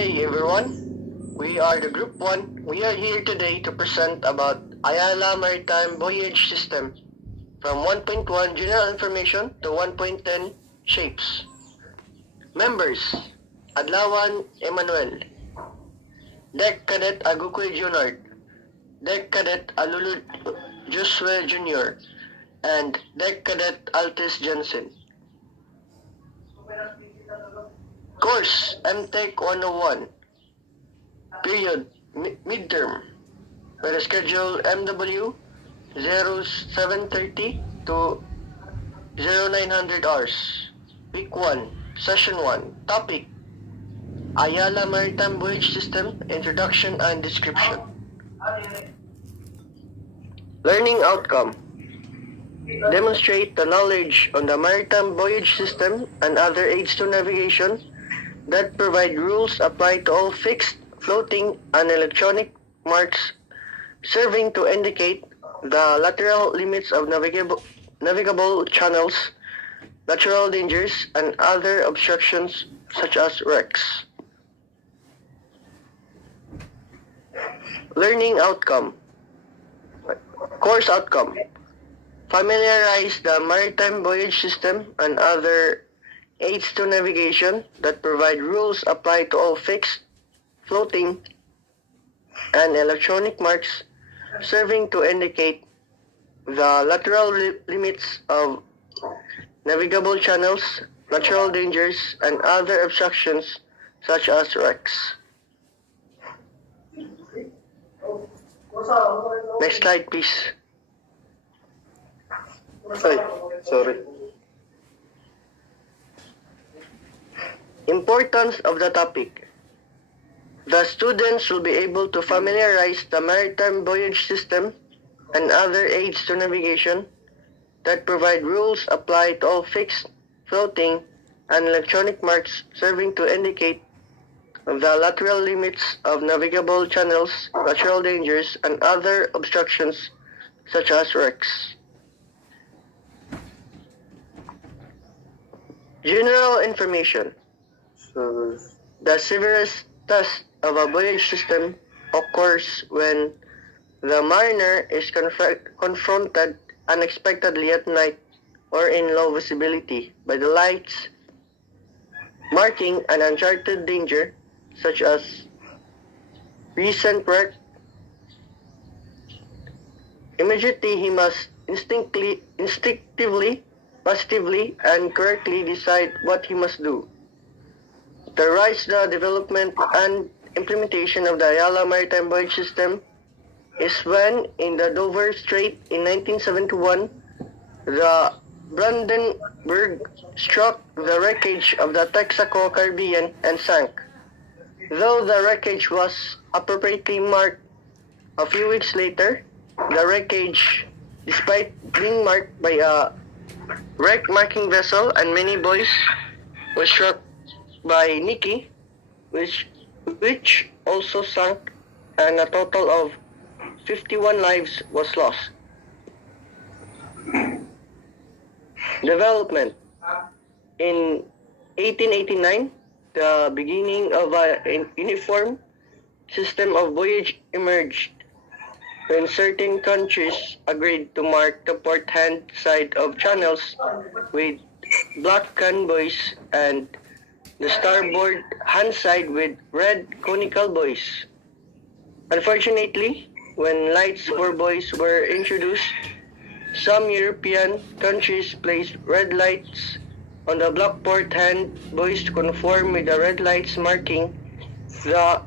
day everyone, we are the Group 1. We are here today to present about Iala Maritime Buoyage System from 1.1 General Information to 1.10 Shapes. Members, Adlawan Emmanuel, Deck Cadet Agukwe Junard, Deck Cadet Alulud Josue Jr., and Deck Cadet Altis Johnson. Course MTech 101. Period midterm. With a schedule MW 0730 to 0900 hours. Week 1, Session 1. Topic: Iala Maritime Buoyage System, Introduction and Description. Learning outcome: demonstrate the knowledge on the maritime buoyage system and other aids to navigation that provide rules applied to all fixed, floating, and electronic marks serving to indicate the lateral limits of navigable channels, lateral dangers, and other obstructions such as wrecks. Learning outcome. Course outcome: familiarize the maritime buoyage system and other aids to navigation that provide rules applied to all fixed, floating, and electronic marks serving to indicate the lateral limits of navigable channels, lateral dangers, and other obstructions such as wrecks. Next slide, please. Sorry. Importance of the topic. The students will be able to familiarize the maritime buoyage system and other aids to navigation that provide rules applied to all fixed, floating, and electronic marks serving to indicate the lateral limits of navigable channels, lateral dangers, and other obstructions such as wrecks. General information. The severest test of a buoyage system occurs when the mariner is confronted unexpectedly at night or in low visibility by the lights, marking an uncharted danger such as recent wreck. Immediately he must instinctively, positively, and correctly decide what he must do. The rise, the development, and implementation of the Iala Maritime Buoyage System is when, in the Dover Strait in 1971, the Brandenburg struck the wreckage of the Texaco Caribbean and sank. Though the wreckage was appropriately marked a few weeks later, the wreckage, despite being marked by a wreck marking vessel and many buoys, was struck by Nikki, which also sank, and a total of 51 lives was lost. Development. In 1889, the beginning of a uniform system of buoyage emerged when certain countries agreed to mark the port-hand side of channels with black convoys and the starboard hand side with red conical buoys. Unfortunately, when lights for buoys were introduced, some European countries placed red lights on the black port-hand buoys to conform with the red lights marking the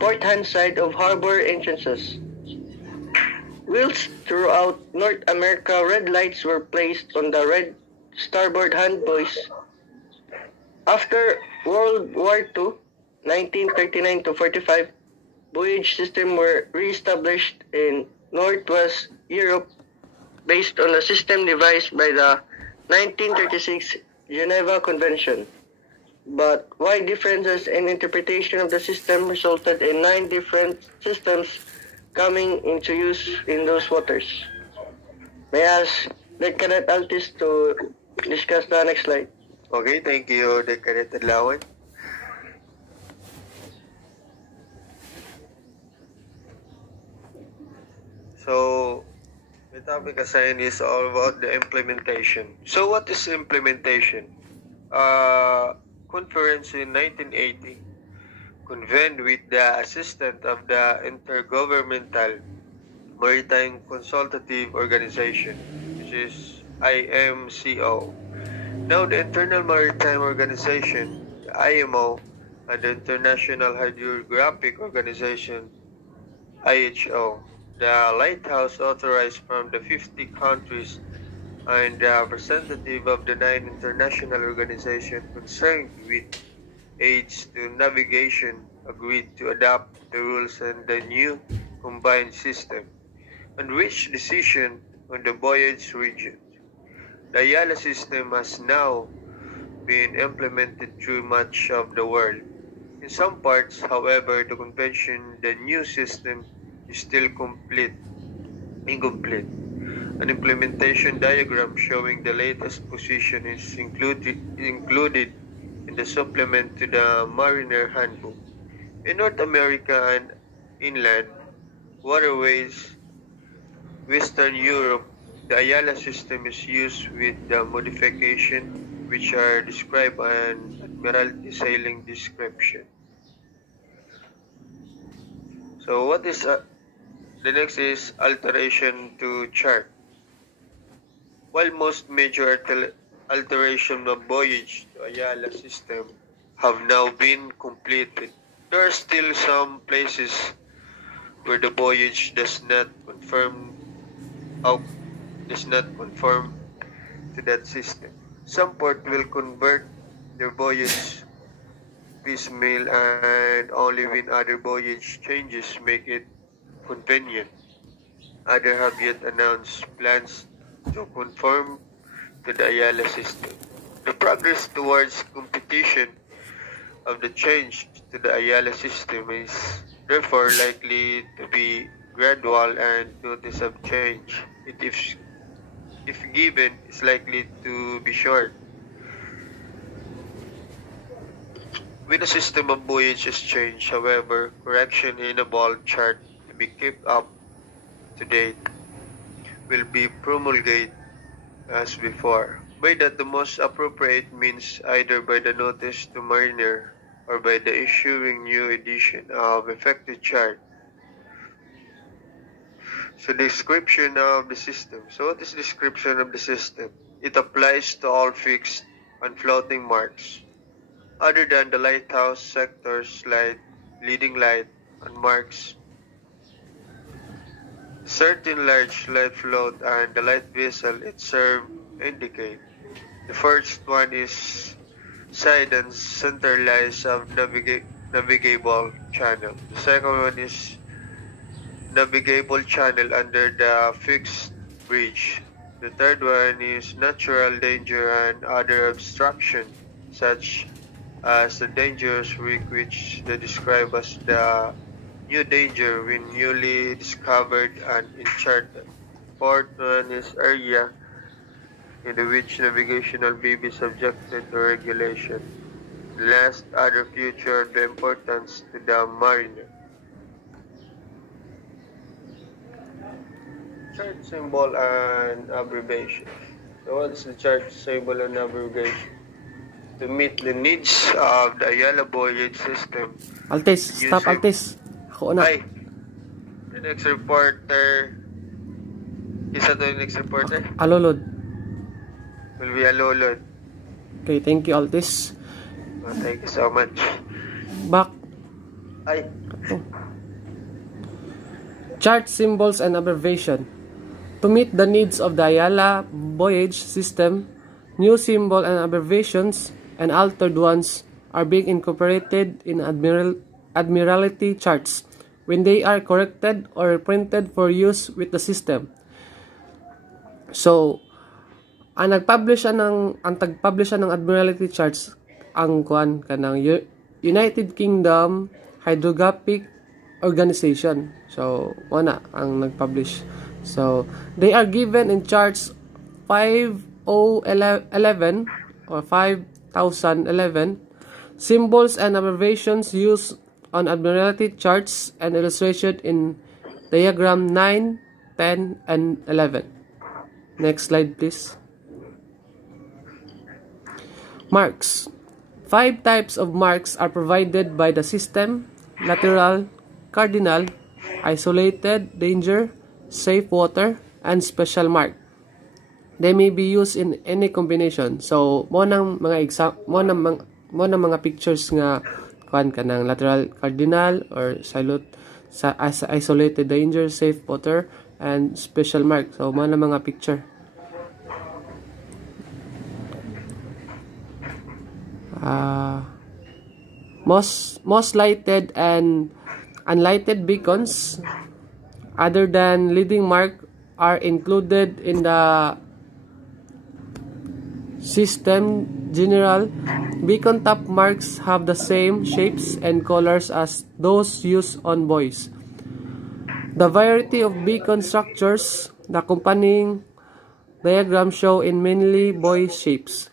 port-hand side of harbor entrances. Whilst throughout North America, red lights were placed on the red starboard hand buoys. After World War II, 1939 to 45, buoyage systems were re-established in Northwest Europe based on a system devised by the 1936 Geneva Convention. But wide differences in interpretation of the system resulted in 9 different systems coming into use in those waters. May I ask the Cadet Altis to discuss the next slide? Okay, thank you, Cadet Adlawan. So, the topic assigned is all about the implementation. So, what is implementation? Conference in 1980 convened with the assistance of the Intergovernmental Maritime Consultative Organization, which is IMCO. Now, the Internal Maritime Organization, the IMO, and the International Hydrographic Organization, IHO, the lighthouse authorized from the 50 countries and the representative of the 9 international organizations concerned with aids to navigation agreed to adopt the rules and the new combined system and reached decision on the Buoyage region. The Iala system has now been implemented through much of the world. In some parts, however, the new system is still incomplete. An implementation diagram showing the latest position is included in the supplement to the Mariner Handbook. In North America and inland waterways, Western Europe, the Iala system is used with the modification which are described in Admiralty Sailing Description. So what is the next is alteration to chart. While most major alteration of Buoyage to Iala system have now been completed, there are still some places where the Buoyage does not conform to that system. Some port will convert their Buoyage piecemeal and only when other Buoyage changes make it convenient. Others have yet announced plans to conform to the Iala system. The progress towards competition of the change to the Iala system is therefore likely to be gradual and notice of change. If given, is likely to be short. When the system of Buoyage is changed, however, correction in a bold chart to be kept up to date will be promulgated as before. By that, the most appropriate means either by the notice to mariner or by the issuing new edition of effective chart. So description of the system. So what is description of the system? It applies to all fixed and floating marks, other than the lighthouse sectors like leading light and marks. Certain large light float and the light vessel it serves indicate. The first one is side and centralized of navigable channel. The second one is navigable channel under the fixed bridge. The third one is natural danger and other obstruction, such as the dangerous wreck, which they describe as the new danger when newly discovered and uncharted. Fourth one is area in which navigation will be subjected to regulation. Last, other future the importance to the mariner. Chart symbol and abbreviation. So what's the chart symbol and abbreviation? To meet the needs of the Iala Buoyage system. Altis, stop Altis. Ako na. Hi. The next reporter. Isa to yung next reporter? Alolod. Will be Alolod. Okay, thank you Altis. Oh, thank you so much. Back. Hi. Chart symbols and abbreviation. To meet the needs of the Iala Buoyage system, new symbol and abbreviations and altered ones are being incorporated in Admiralty charts when they are corrected or printed for use with the system. So, ang tag-publish ng Admiralty charts ang kanang United Kingdom Hydrographic Organization. So, wala ang nag-publish. So, they are given in charts 5011 or 5011. Symbols and abbreviations used on Admiralty charts and illustrated in diagram 9 10, and 11. Next slide, please. Marks. 5 types of marks are provided by the system: lateral, cardinal, isolated, danger, safe water, and special mark. They may be used in any combination. So, mo nang mga pictures nga kuan ka ng lateral, cardinal, or isolated, danger, safe water, and special mark. So, mo nang mga picture. Most lighted and unlighted beacons other than leading mark are included in the system. General beacon top marks have the same shapes and colors as those used on buoys. The variety of beacon structures the accompanying diagram show in mainly buoy shapes.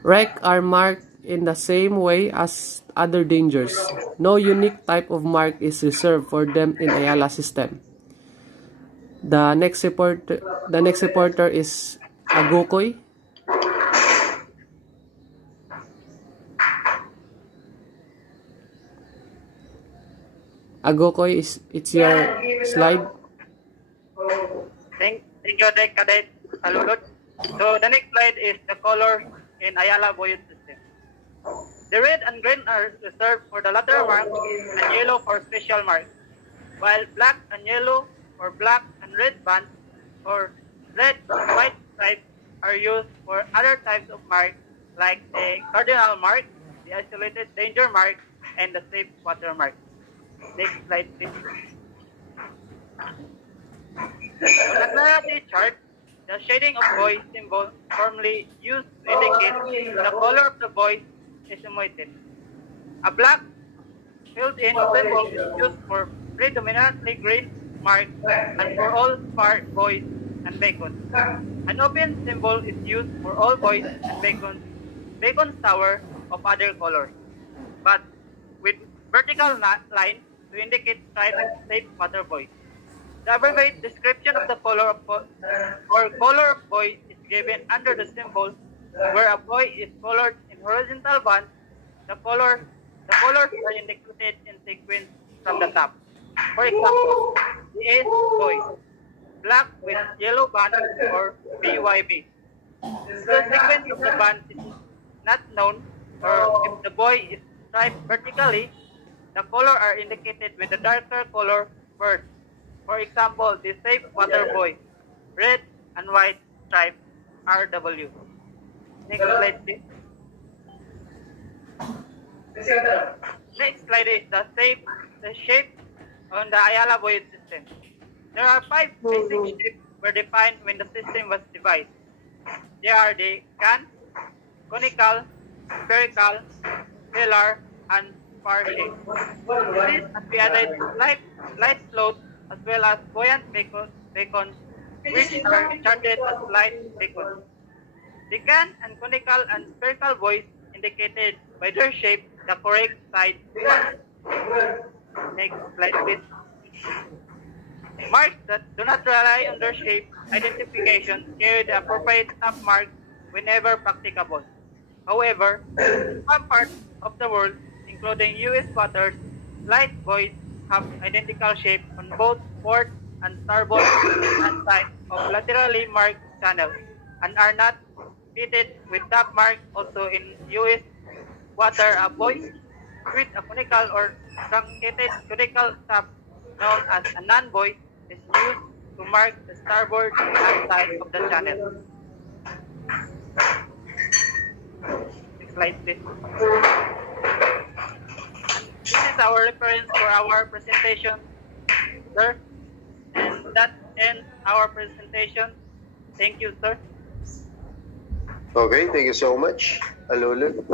Wreck are marked in the same way as other dangers. No unique type of mark is reserved for them in Iala system. The next reporter is Agokoy. Agokoy, it's your slide. Thank you, Cadet Saludot. So the next slide is the color in Iala buoyage system. The red and green are reserved for the lateral mark and yellow for special marks, while black and yellow or black and red bands or red and white stripes are used for other types of marks like the cardinal mark, the isolated danger mark, and the safe water mark. Next slide, please. On the clarity chart, the shading of buoy symbol formally used to indicate the color of the buoy is emitted. A black filled-in symbol is used for predominantly green marks and for all spar buoys and beacons. An open symbol is used for all buoys and beacons tower of other colors, but with vertical line to indicate striped safe water buoy. The abbreviated description of the color of buoy is given under the symbol, where a buoy is colored in horizontal bands. The colors are indicated in sequence from the top. For example, the A buoy, black with yellow band, or BYB. The sequence of the band is not known, or if the buoy is striped vertically, the color are indicated with the darker color first. For example, the safe water buoy, red and white stripe RW. Next slide, please. Next slide is the shape on the Iala buoyage system. There are 5 basic shapes were defined when the system was devised. They are the can, conical, spherical, pillar, and spar shape. These must be added light float as well as buoyant beacons, which are charted as light beacons. The can and conical and spherical buoys indicated by their shape the correct side mark. Next slide, please. Marks that do not rely on their shape identification carry the appropriate top mark whenever practicable. However, in some parts of the world, including U.S. waters, light buoys have identical shape on both port and starboard and side of laterally marked channels and are not fitted with top mark. Also in U.S. water, a buoy with a conical or truncated conical top known as a non-buoy is used to mark the starboard and side of the channel. Next slide, please. This is our reference for our presentation, sir. And that ends our presentation. Thank you, sir. Okay, thank you so much, Alulun.